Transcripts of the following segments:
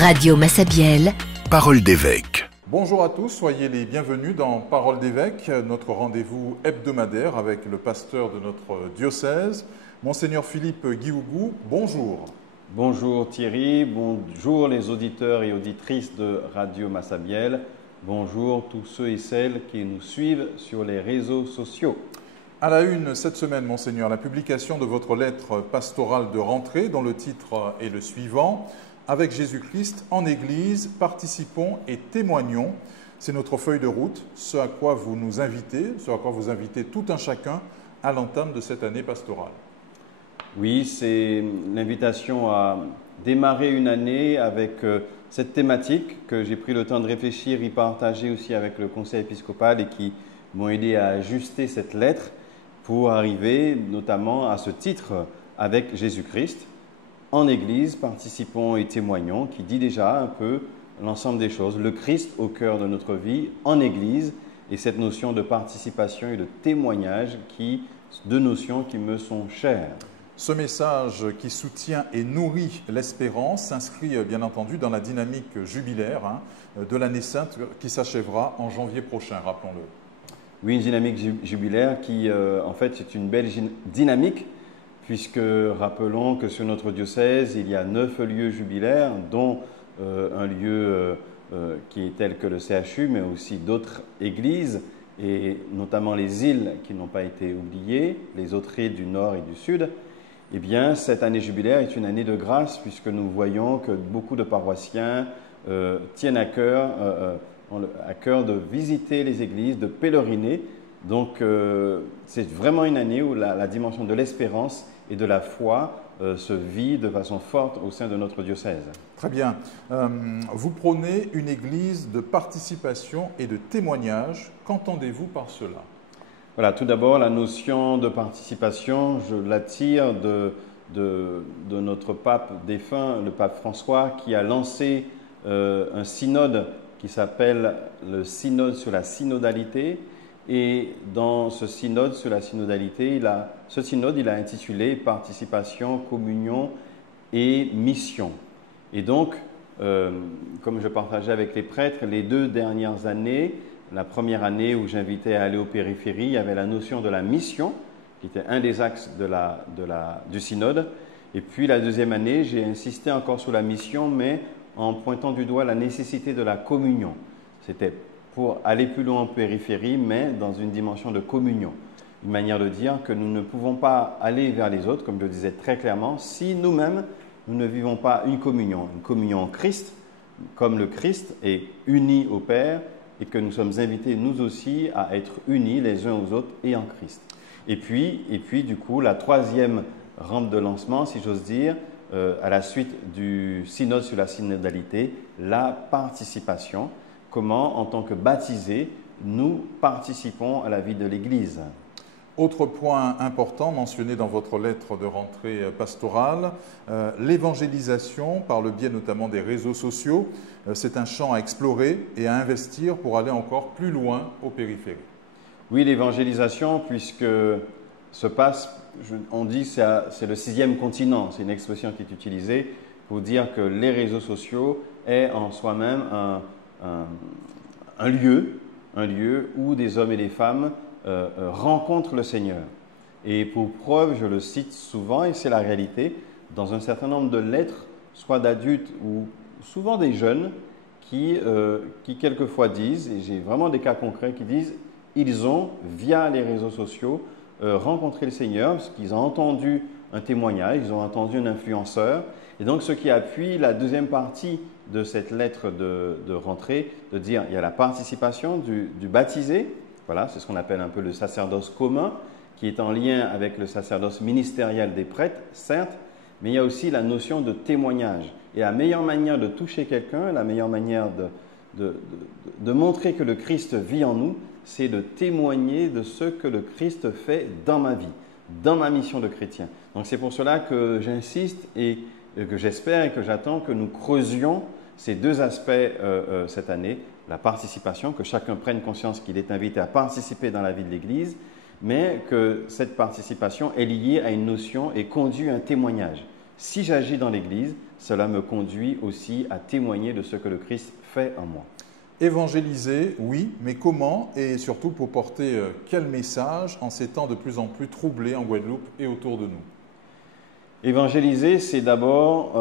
Radio Massabielle, Parole d'évêque. Bonjour à tous, soyez les bienvenus dans Parole d'évêque, notre rendez-vous hebdomadaire avec le pasteur de notre diocèse, Monseigneur Philippe Guihougou. Bonjour. Bonjour Thierry, bonjour les auditeurs et auditrices de Radio Massabielle, bonjour tous ceux et celles qui nous suivent sur les réseaux sociaux. À la une cette semaine, Monseigneur, la publication de votre lettre pastorale de rentrée dont le titre est le suivant. Avec Jésus-Christ en Église, participons et témoignons. C'est notre feuille de route, ce à quoi vous nous invitez, ce à quoi vous invitez tout un chacun à l'entame de cette année pastorale. Oui, c'est l'invitation à démarrer une année avec cette thématique que j'ai pris le temps de réfléchir, y partager aussi avec le conseil épiscopal et qui m'ont aidé à ajuster cette lettre pour arriver notamment à ce titre avec Jésus-Christ. En Église, participons et témoignons, qui dit déjà un peu l'ensemble des choses. Le Christ au cœur de notre vie, en Église, et cette notion de participation et de témoignage, deux notions qui me sont chères. Ce message qui soutient et nourrit l'espérance s'inscrit bien entendu dans la dynamique jubilaire de l'année sainte qui s'achèvera en janvier prochain, rappelons-le. Oui, une dynamique jubilaire qui, en fait, c'est une belle dynamique, puisque rappelons que sur notre diocèse, il y a 9 lieux jubilaires, dont un lieu qui est tel que le CHU, mais aussi d'autres églises, et notamment les îles qui n'ont pas été oubliées, les autres îles du nord et du sud. Eh bien, cette année jubilaire est une année de grâce, puisque nous voyons que beaucoup de paroissiens tiennent à cœur de visiter les églises, de pèleriner. Donc, c'est vraiment une année où la dimension de l'espérance et de la foi se vit de façon forte au sein de notre diocèse. Très bien. Vous prônez une église de participation et de témoignage. Qu'entendez-vous par cela ? Voilà, tout d'abord, la notion de participation, je la tire de notre pape défunt, le pape François, qui a lancé un synode qui s'appelle le synode sur la synodalité. Et dans ce synode sur la synodalité, il a intitulé « Participation, communion et mission ». Et donc, comme je partageais avec les prêtres, les 2 dernières années, la première année où j'invitais à aller aux périphéries, il y avait la notion de la mission, qui était un des axes du synode. Et puis la deuxième année, j'ai insisté encore sur la mission, mais en pointant du doigt la nécessité de la communion. C'était pour aller plus loin en périphérie, mais dans une dimension de communion. Une manière de dire que nous ne pouvons pas aller vers les autres, comme je le disais très clairement, si nous-mêmes, nous ne vivons pas une communion en Christ, comme le Christ est uni au Père, et que nous sommes invités, nous aussi, à être unis les uns aux autres et en Christ. Et puis du coup, la troisième rampe de lancement, si j'ose dire, à la suite du synode sur la synodalité, la participation. Comment, en tant que baptisés, nous participons à la vie de l'Église. Autre point important mentionné dans votre lettre de rentrée pastorale, l'évangélisation par le biais notamment des réseaux sociaux. C'est un champ à explorer et à investir pour aller encore plus loin aux périphéries. Oui, l'évangélisation, puisque on dit que c'est le 6e continent, c'est une expression qui est utilisée pour dire que les réseaux sociaux est en soi-même un lieu où des hommes et des femmes rencontrent le Seigneur. Et pour preuve, je le cite souvent, et c'est la réalité, dans un certain nombre de lettres, soit d'adultes ou souvent des jeunes, qui quelquefois disent, et j'ai vraiment des cas concrets qui disent, ils ont, via les réseaux sociaux, rencontré le Seigneur, parce qu'ils ont entendu un témoignage, ils ont entendu un influenceur, et donc ce qui appuie la deuxième partie de cette lettre de rentrée, de dire il y a la participation du baptisé, voilà, c'est ce qu'on appelle un peu le sacerdoce commun, qui est en lien avec le sacerdoce ministériel des prêtres, certes, mais il y a aussi la notion de témoignage. Et la meilleure manière de toucher quelqu'un, la meilleure manière de montrer que le Christ vit en nous, c'est de témoigner de ce que le Christ fait dans ma vie, dans ma mission de chrétien. Donc c'est pour cela que j'insiste et que j'espère et que j'attends que nous creusions ces 2 aspects cette année, la participation, que chacun prenne conscience qu'il est invité à participer dans la vie de l'Église, mais que cette participation est liée à une notion et conduit à un témoignage. Si j'agis dans l'Église, cela me conduit aussi à témoigner de ce que le Christ fait en moi. Évangéliser, oui, mais comment et surtout pour porter quel message en ces temps de plus en plus troublés en Guadeloupe et autour de nous? Évangéliser, c'est d'abord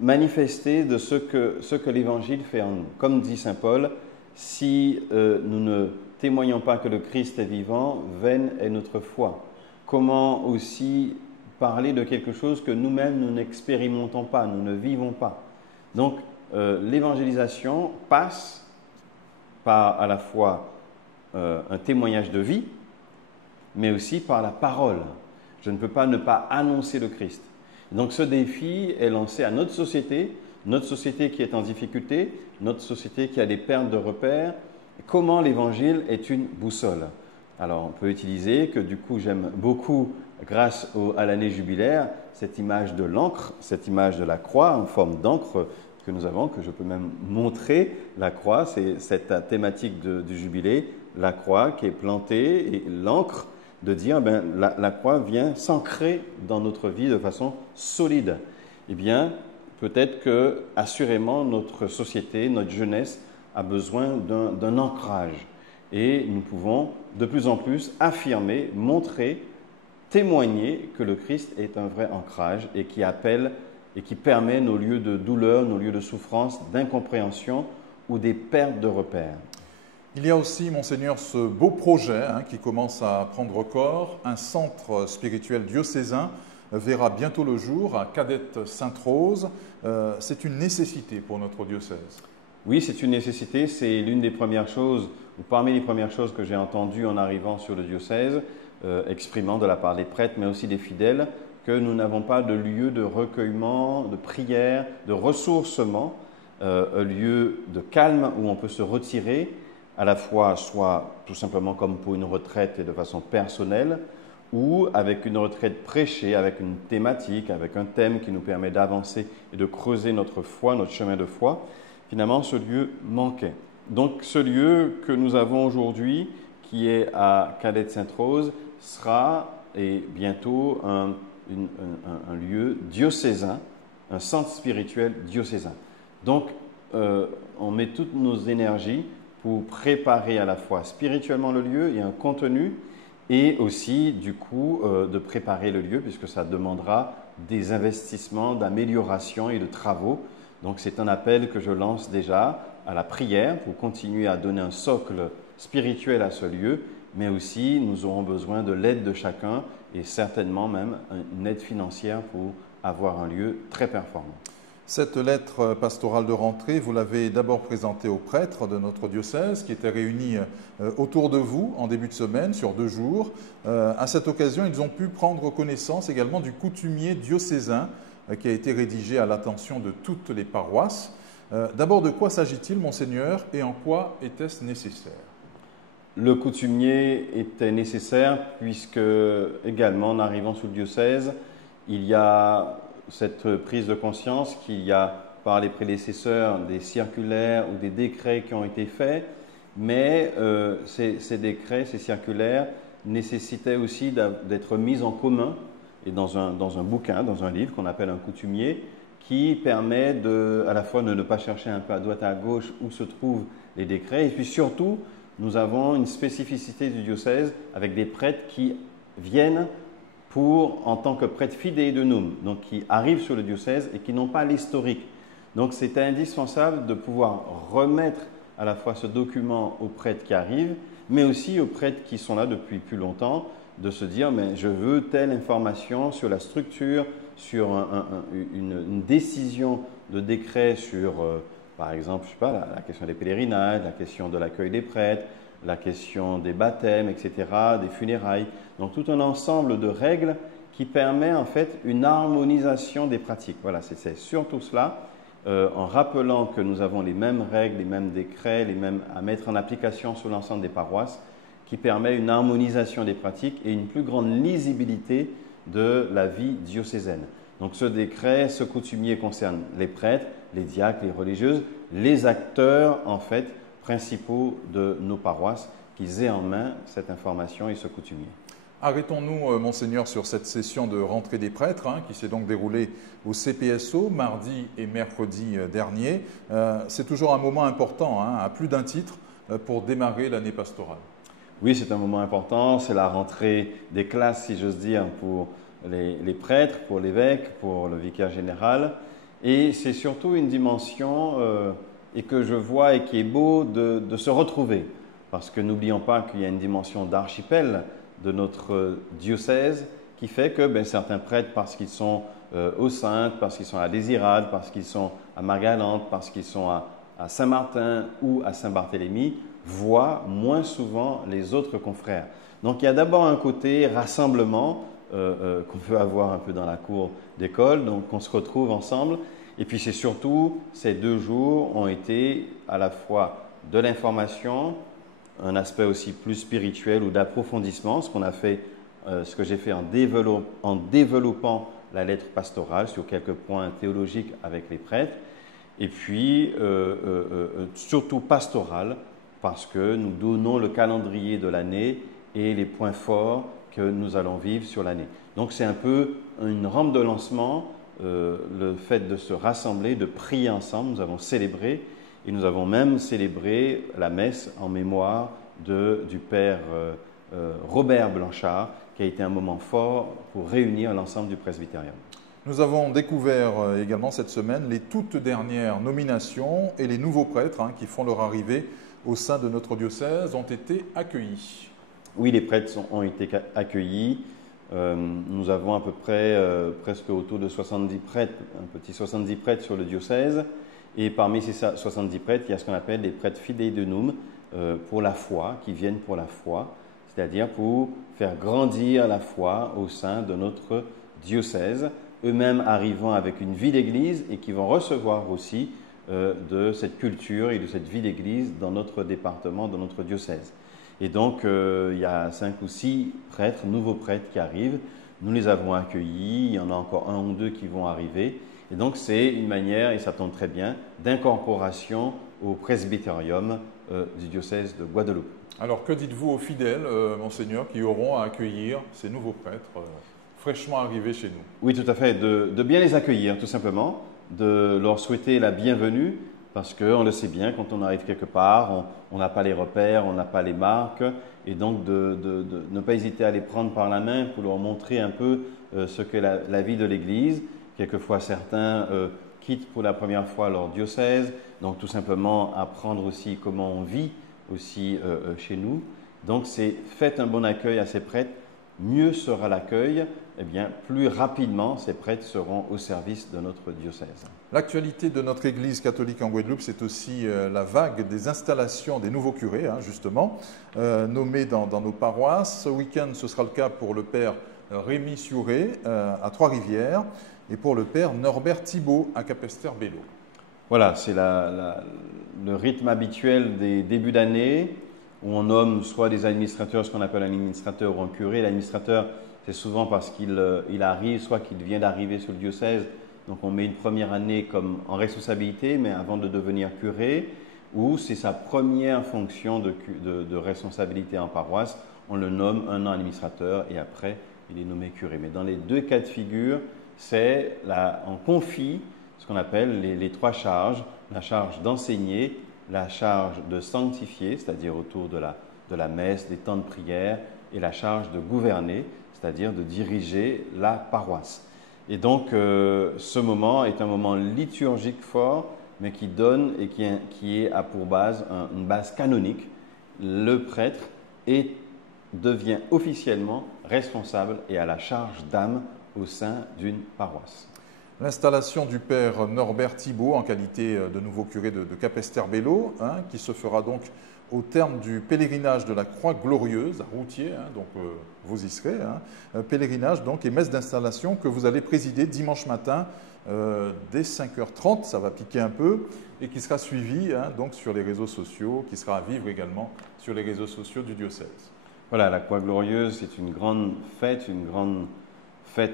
manifester de ce que l'Évangile fait en nous. Comme dit saint Paul, si nous ne témoignons pas que le Christ est vivant, vaine est notre foi. Comment aussi parler de quelque chose que nous-mêmes nous n'expérimentons pas, nous ne vivons pas. Donc, l'évangélisation passe par à la fois un témoignage de vie, mais aussi par la parole. Je ne peux pas ne pas annoncer le Christ. Donc ce défi est lancé à notre société qui est en difficulté, notre société qui a des pertes de repères. Comment l'évangile est une boussole? Alors on peut utiliser, que du coup j'aime beaucoup grâce à l'année jubilaire, cette image de l'encre, cette image de la croix en forme d'encre que nous avons, que je peux même montrer. La croix, c'est cette thématique du jubilé, la croix qui est plantée et l'encre de dire la croix vient s'ancrer dans notre vie de façon solide. Eh bien, peut-être que, assurément, notre société, notre jeunesse a besoin d'un ancrage. Et nous pouvons de plus en plus affirmer, montrer, témoigner que le Christ est un vrai ancrage et qui appelle et qui permet nos lieux de douleur, nos lieux de souffrance, d'incompréhension ou des pertes de repères. Il y a aussi, Monseigneur, ce beau projet qui commence à prendre corps. Un centre spirituel diocésain verra bientôt le jour à Cadette-Sainte-Rose. C'est une nécessité pour notre diocèse. Oui, c'est une nécessité. C'est l'une des premières choses, ou parmi les premières choses que j'ai entendues en arrivant sur le diocèse, exprimant de la part des prêtres, mais aussi des fidèles, que nous n'avons pas de lieu de recueillement, de prière, de ressourcement, un lieu de calme où on peut se retirer, à la fois soit tout simplement comme pour une retraite et de façon personnelle, ou avec une retraite prêchée, avec une thématique, avec un thème qui nous permet d'avancer et de creuser notre foi, notre chemin de foi. Finalement, ce lieu manquait. Donc ce lieu que nous avons aujourd'hui, qui est à Cadette-Sainte-Rose, sera et bientôt un lieu diocésain, un centre spirituel diocésain. Donc on met toutes nos énergies pour préparer à la fois spirituellement le lieu, il y a un contenu, et aussi du coup de préparer le lieu, puisque ça demandera des investissements, d'amélioration et de travaux. Donc c'est un appel que je lance déjà à la prière pour continuer à donner un socle spirituel à ce lieu, mais aussi nous aurons besoin de l'aide de chacun et certainement même une aide financière pour avoir un lieu très performant. Cette lettre pastorale de rentrée, vous l'avez d'abord présentée aux prêtres de notre diocèse qui étaient réunis autour de vous en début de semaine sur 2 jours. À cette occasion, ils ont pu prendre connaissance également du coutumier diocésain qui a été rédigé à l'attention de toutes les paroisses. D'abord, de quoi s'agit-il, Monseigneur, et en quoi était-ce nécessaire? Le coutumier était nécessaire puisque, également, en arrivant sous le diocèse, il y a cette prise de conscience qu'il y a par les prédécesseurs des circulaires ou des décrets qui ont été faits, mais ces décrets, ces circulaires nécessitaient aussi d'être mis en commun et dans un bouquin, dans un livre qu'on appelle un coutumier, qui permet à la fois de ne pas chercher un peu à droite à gauche où se trouvent les décrets, et puis surtout, nous avons une spécificité du diocèse avec des prêtres qui viennent en tant que prêtres fidei donum, donc qui arrivent sur le diocèse et qui n'ont pas l'historique. Donc c'est indispensable de pouvoir remettre à la fois ce document aux prêtres qui arrivent, mais aussi aux prêtres qui sont là depuis plus longtemps, de se dire mais je veux telle information sur la structure, sur une décision de décret sur, par exemple, je sais pas, la question des pèlerinages, la question de l'accueil des prêtres, la question des baptêmes, etc., des funérailles. Donc tout un ensemble de règles qui permet en fait une harmonisation des pratiques. Voilà, c'est surtout cela, en rappelant que nous avons les mêmes règles, les mêmes décrets, les mêmes à mettre en application sur l'ensemble des paroisses, qui permet une harmonisation des pratiques et une plus grande lisibilité de la vie diocésaine. Donc ce décret, ce coutumier concerne les prêtres, les diacres, les religieuses, les acteurs en fait principaux de nos paroisses, qu'ils aient en main cette information et ce coutumier. Arrêtons-nous, Monseigneur, sur cette session de rentrée des prêtres qui s'est donc déroulée au CPSO mardi et mercredi dernier. C'est toujours un moment important, à plus d'un titre, pour démarrer l'année pastorale. Oui, c'est un moment important. C'est la rentrée des classes, si j'ose dire, pour les prêtres, pour l'évêque, pour le vicaire général. Et c'est surtout une dimension et que je vois et qui est beau de se retrouver. Parce que n'oublions pas qu'il y a une dimension d'archipel de notre diocèse qui fait que certains prêtres, parce qu'ils sont aux Saintes, parce qu'ils sont à Désirade, parce qu'ils sont à Margalante, parce qu'ils sont à Saint-Martin ou à Saint-Barthélemy, voient moins souvent les autres confrères. Donc il y a d'abord un côté rassemblement qu'on peut avoir un peu dans la cour d'école, donc on se retrouve ensemble. Et puis c'est surtout, ces 2 jours ont été à la fois de l'information, un aspect aussi plus spirituel ou d'approfondissement, ce que j'ai fait en développant la lettre pastorale sur quelques points théologiques avec les prêtres, et puis surtout pastoral, parce que nous donnons le calendrier de l'année et les points forts que nous allons vivre sur l'année. Donc c'est un peu une rampe de lancement, le fait de se rassembler, de prier ensemble. Nous avons célébré et nous avons même célébré la messe en mémoire du père Robert Blanchard, qui a été un moment fort pour réunir l'ensemble du presbytérium. Nous avons découvert également cette semaine les toutes dernières nominations et les nouveaux prêtres qui font leur arrivée au sein de notre diocèse ont été accueillis. Oui, les prêtres ont été accueillis. Nous avons à peu près presque autour de 70 prêtres, un petit 70 prêtres sur le diocèse. Et parmi ces 70 prêtres, il y a ce qu'on appelle des prêtres fidei-donum pour la foi, qui viennent pour la foi, c'est-à-dire pour faire grandir la foi au sein de notre diocèse, eux-mêmes arrivant avec une vie d'église et qui vont recevoir aussi de cette culture et de cette vie d'église dans notre département, dans notre diocèse. Et donc, il y a 5 ou 6 prêtres, nouveaux prêtres qui arrivent. Nous les avons accueillis, il y en a encore 1 ou 2 qui vont arriver. Et donc, c'est une manière, et ça tombe très bien, d'incorporation au presbytérium du diocèse de Guadeloupe. Alors, que dites-vous aux fidèles, Monseigneur, qui auront à accueillir ces nouveaux prêtres fraîchement arrivés chez nous? Oui, tout à fait, de bien les accueillir, tout simplement, de leur souhaiter la bienvenue, parce qu'on le sait bien, quand on arrive quelque part, on n'a pas les repères, on n'a pas les marques, et donc de ne pas hésiter à les prendre par la main pour leur montrer un peu ce qu'est la vie de l'Église. Quelquefois, certains quittent pour la première fois leur diocèse, donc tout simplement apprendre aussi comment on vit aussi chez nous. Donc, faites un bon accueil à ces prêtres, mieux sera l'accueil, eh bien, plus rapidement ces prêtres seront au service de notre diocèse. L'actualité de notre Église catholique en Guadeloupe, c'est aussi la vague des installations des nouveaux curés, justement, nommés dans nos paroisses. Ce week-end, ce sera le cas pour le père Rémi Siouré à Trois-Rivières et pour le père Norbert Thibault à Capesterre-Belle-Eau. Voilà, c'est le rythme habituel des débuts d'année où on nomme soit des administrateurs, ce qu'on appelle un administrateur ou un curé. L'administrateur, c'est souvent parce qu'il arrive, soit qu'il vient d'arriver sur le diocèse. Donc on met une première année comme en responsabilité, mais avant de devenir curé, ou c'est sa première fonction de responsabilité en paroisse, on le nomme un an administrateur et après il est nommé curé. Mais dans les 2 cas de figure, on confie ce qu'on appelle les 3 charges, la charge d'enseigner, la charge de sanctifier, c'est-à-dire autour de la messe, des temps de prière, et la charge de gouverner, c'est-à-dire de diriger la paroisse. Et donc, ce moment est un moment liturgique fort, mais qui donne et qui a pour base une base canonique. Le prêtre devient officiellement responsable et à la charge d'âme au sein d'une paroisse. L'installation du père Norbert Thibault en qualité de nouveau curé de Capesterre-Belle-Eau, qui se fera donc au terme du pèlerinage de la Croix Glorieuse à Routier, donc vous y serez, pèlerinage donc et messe d'installation que vous allez présider dimanche matin dès 5h30, ça va piquer un peu, et qui sera suivi donc sur les réseaux sociaux, qui sera à vivre également sur les réseaux sociaux du diocèse. Voilà, la Croix Glorieuse, c'est une grande fête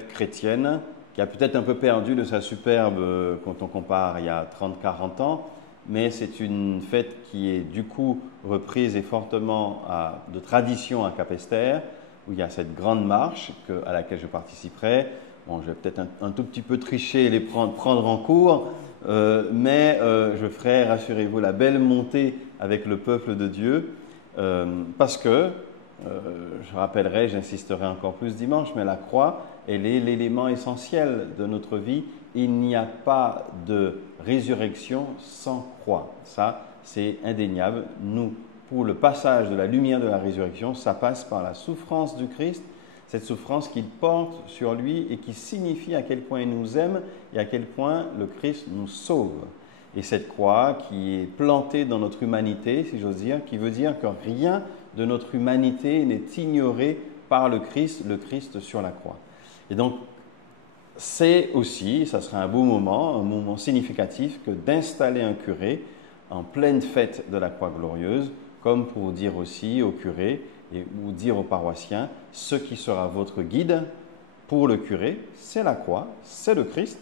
chrétienne qui a peut-être un peu perdu de sa superbe quand on compare il y a 30-40 ans, mais c'est une fête qui est du coup reprise et fortement de tradition à Capesterre, où il y a cette grande marche à laquelle je participerai. Bon, je vais peut-être un tout petit peu tricher et les prendre en cours, mais je ferai, rassurez-vous, la belle montée avec le peuple de Dieu, parce que, je rappellerai, j'insisterai encore plus dimanche, mais la croix, elle est l'élément essentiel de notre vie. Il n'y a pas de résurrection sans croix. Ça, c'est indéniable. Nous, pour le passage de la lumière de la résurrection, ça passe par la souffrance du Christ, cette souffrance qu'il porte sur lui et qui signifie à quel point il nous aime et à quel point le Christ nous sauve. Et cette croix qui est plantée dans notre humanité, si j'ose dire, qui veut dire que rien de notre humanité n'est ignoré par le Christ sur la croix. Et donc, c'est aussi, ça sera un moment significatif que d'installer un curé en pleine fête de la croix glorieuse, comme pour dire aussi au curé ou dire aux paroissiens, ce qui sera votre guide pour le curé, c'est la croix, c'est le Christ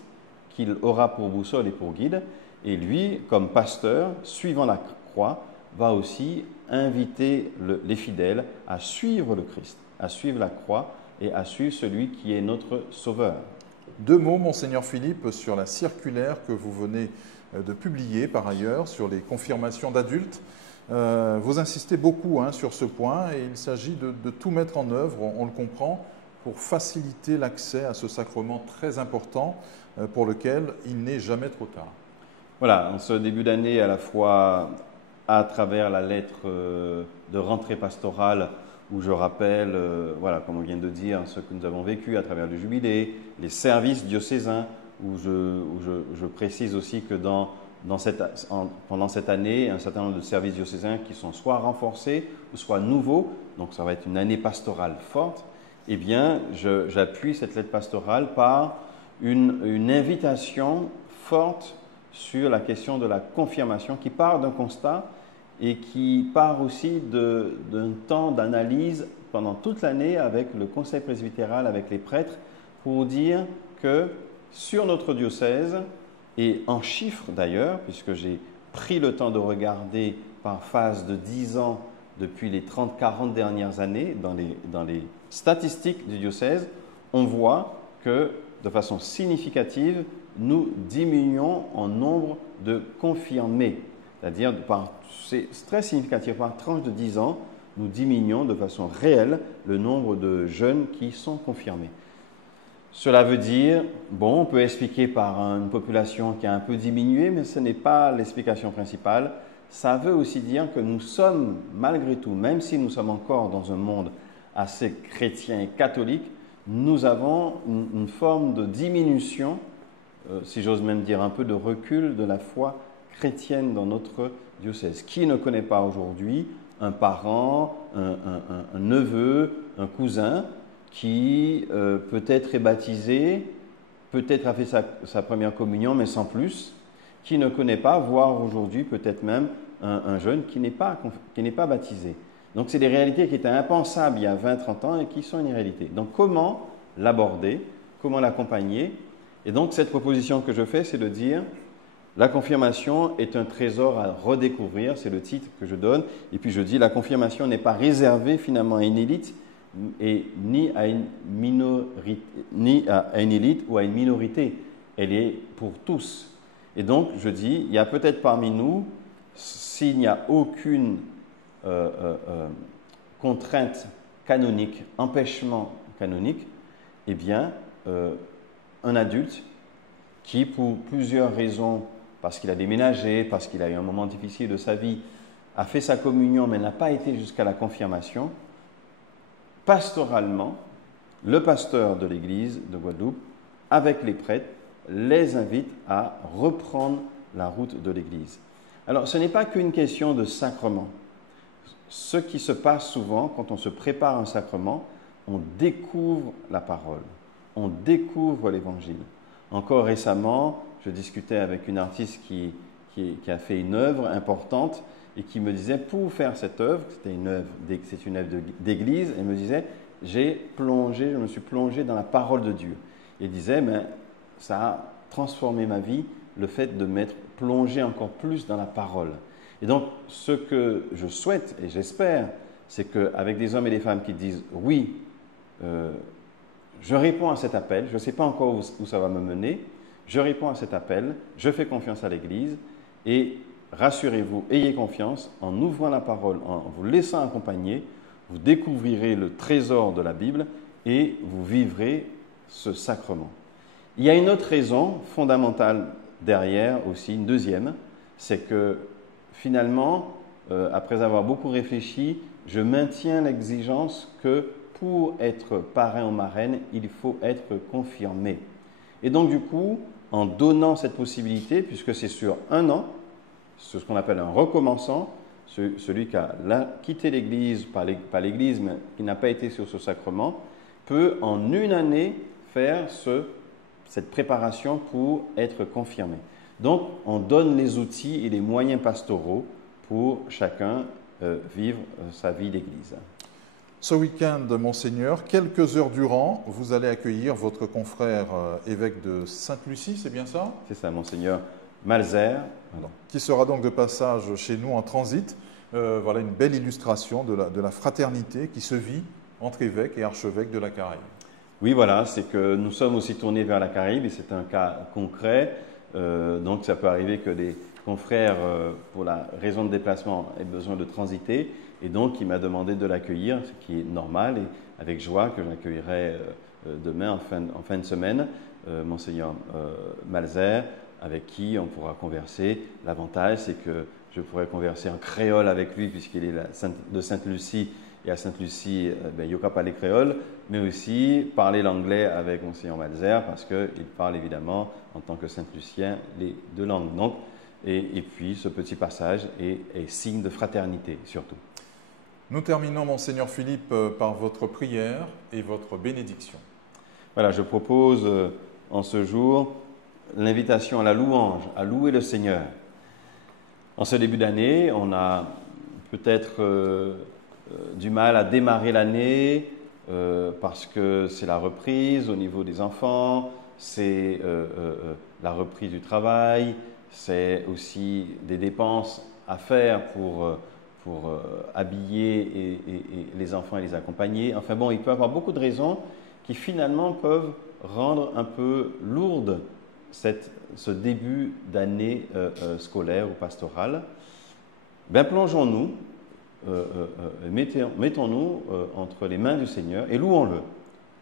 qu'il aura pour boussole et pour guide. Et lui, comme pasteur, suivant la croix, va aussi inviter les fidèles à suivre le Christ, à suivre la croix et à suivre celui qui est notre sauveur. 2 mots, Monseigneur Philippe, sur la circulaire que vous venez de publier par ailleurs sur les confirmations d'adultes. Vous insistez beaucoup sur ce point et il s'agit de tout mettre en œuvre, on le comprend, pour faciliter l'accès à ce sacrement très important pour lequel il n'est jamais trop tard. Voilà, en ce début d'année, à la fois à travers la lettre de rentrée pastorale où je rappelle, voilà, comme on vient de dire, ce que nous avons vécu à travers le jubilé, les services diocésains, où je précise aussi que pendant cette année, un certain nombre de services diocésains qui sont soit renforcés ou soit nouveaux, donc ça va être une année pastorale forte, eh bien, j'appuie cette lettre pastorale par une invitation forte sur la question de la confirmation qui part d'un constat et qui part aussi d'un temps d'analyse pendant toute l'année avec le conseil presbytéral, avec les prêtres, pour dire que sur notre diocèse, et en chiffres d'ailleurs, puisque j'ai pris le temps de regarder par phase de 10 ans depuis les 30-40 dernières années, dans les statistiques du diocèse, on voit que de façon significative, nous diminuons en nombre de confirmés. C'est-à-dire, c'est très significatif, par tranche de 10 ans, nous diminuons de façon réelle le nombre de jeunes qui sont confirmés. Cela veut dire, bon, on peut expliquer par une population qui a un peu diminué, mais ce n'est pas l'explication principale. Ça veut aussi dire que nous sommes, malgré tout, même si nous sommes encore dans un monde assez chrétien et catholique, nous avons une forme de diminution, si j'ose même dire un peu de recul de la foi chrétienne dans notre diocèse. Qui ne connaît pas aujourd'hui un parent, un neveu, un cousin qui peut-être est baptisé, peut-être a fait sa première communion, mais sans plus, qui ne connaît pas, voire aujourd'hui peut-être même un jeune qui n'est pas baptisé. Donc c'est des réalités qui étaient impensables il y a 20-30 ans et qui sont une réalité. Donc comment l'aborder, comment l'accompagner? Et donc cette proposition que je fais, c'est de dire la confirmation est un trésor à redécouvrir, c'est le titre que je donne. Et puis je dis la confirmation n'est pas réservée finalement à une élite, et ni à une élite ou à une minorité. Elle est pour tous. Et donc, je dis, il y a peut-être parmi nous, s'il n'y a aucune contrainte canonique, empêchement canonique, eh bien, un adulte qui, pour plusieurs raisons, parce qu'il a déménagé, parce qu'il a eu un moment difficile de sa vie, a fait sa communion mais n'a pas été jusqu'à la confirmation, pastoralement, le pasteur de l'église de Guadeloupe, avec les prêtres, les invite à reprendre la route de l'église. Alors, ce n'est pas qu'une question de sacrement. Ce qui se passe souvent, quand on se prépare un sacrement, on découvre la parole, on découvre l'évangile. Encore récemment, je discutais avec une artiste qui a fait une œuvre importante et qui me disait, pour faire cette œuvre, c'est une œuvre d'église, elle me disait, je me suis plongé dans la parole de Dieu. Et disait, mais ça a transformé ma vie, le fait de m'être plongé encore plus dans la parole. Et donc, ce que je souhaite et j'espère, c'est qu'avec des hommes et des femmes qui disent, oui, je réponds à cet appel, je ne sais pas encore où ça va me mener, je réponds à cet appel, je fais confiance à l'Église et rassurez-vous, ayez confiance, en ouvrant la parole, en vous laissant accompagner, vous découvrirez le trésor de la Bible et vous vivrez ce sacrement. Il y a une autre raison fondamentale derrière aussi, une deuxième, c'est que finalement, après avoir beaucoup réfléchi, je maintiens l'exigence que pour être parrain ou marraine, il faut être confirmé. Et donc du coup, en donnant cette possibilité, puisque c'est sur un an, c'est ce qu'on appelle un recommençant, celui qui a quitté l'Église, pas l'Église, mais qui n'a pas été sur ce sacrement, peut en une année faire cette préparation pour être confirmé. Donc, on donne les outils et les moyens pastoraux pour chacun vivre sa vie d'Église. Ce week-end, Monseigneur, quelques heures durant, vous allez accueillir votre confrère évêque de Sainte-Lucie, c'est bien ça? C'est ça, Monseigneur Malzer. Qui sera donc de passage chez nous en transit. Voilà une belle illustration de la fraternité qui se vit entre évêques et archevêques de la Caraïbe. Oui, voilà, c'est que nous sommes aussi tournés vers la Caraïbe et c'est un cas concret. Donc ça peut arriver que des confrères, pour la raison de déplacement, aient besoin de transiter. Et donc il m'a demandé de l'accueillir, ce qui est normal, et avec joie que j'accueillerai demain en fin de semaine, Monseigneur Malzer, avec qui on pourra converser. L'avantage, c'est que je pourrai converser en créole avec lui, puisqu'il est de Sainte-Lucie, et à Sainte-Lucie, il n'y a pas parler créole, mais aussi parler l'anglais avec Monseigneur Malzer, parce qu'il parle évidemment, en tant que Sainte-Lucien, les deux langues. Donc, et puis, ce petit passage est signe de fraternité, surtout. Nous terminons, Monseigneur Philippe, par votre prière et votre bénédiction. Voilà, je propose en ce jour l'invitation à la louange, à louer le Seigneur. En ce début d'année, on a peut-être du mal à démarrer l'année parce que c'est la reprise au niveau des enfants, c'est la reprise du travail, c'est aussi des dépenses à faire pour habiller et les enfants et les accompagner. Enfin bon, il peut y avoir beaucoup de raisons qui finalement peuvent rendre un peu lourde ce début d'année scolaire ou pastorale. Ben, plongeons-nous, mettons-nous entre les mains du Seigneur et louons-le.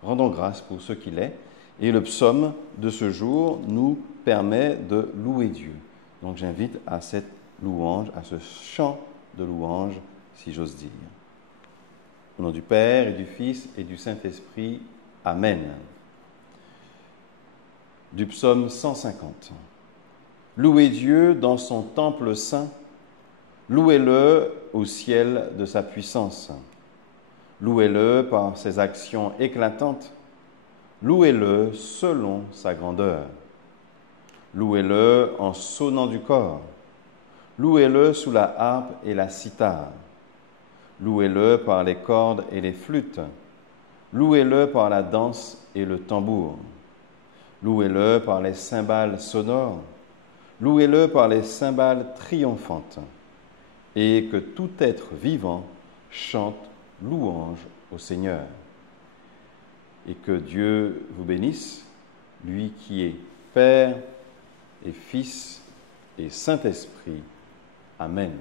Rendons grâce pour ce qu'il est. Et le psaume de ce jour nous permet de louer Dieu. Donc j'invite à cette louange, à ce chant de louange, si j'ose dire. Au nom du Père et du Fils et du Saint-Esprit. Amen. Du psaume 150. Louez Dieu dans son temple saint, louez-le au ciel de sa puissance, louez-le par ses actions éclatantes, louez-le selon sa grandeur, louez-le en sonnant du cor, louez-le sous la harpe et la cithare, louez-le par les cordes et les flûtes, louez-le par la danse et le tambour, louez-le par les cymbales sonores, louez-le par les cymbales triomphantes, et que tout être vivant chante louange au Seigneur. Et que Dieu vous bénisse, lui qui est Père et Fils et Saint-Esprit. Amen.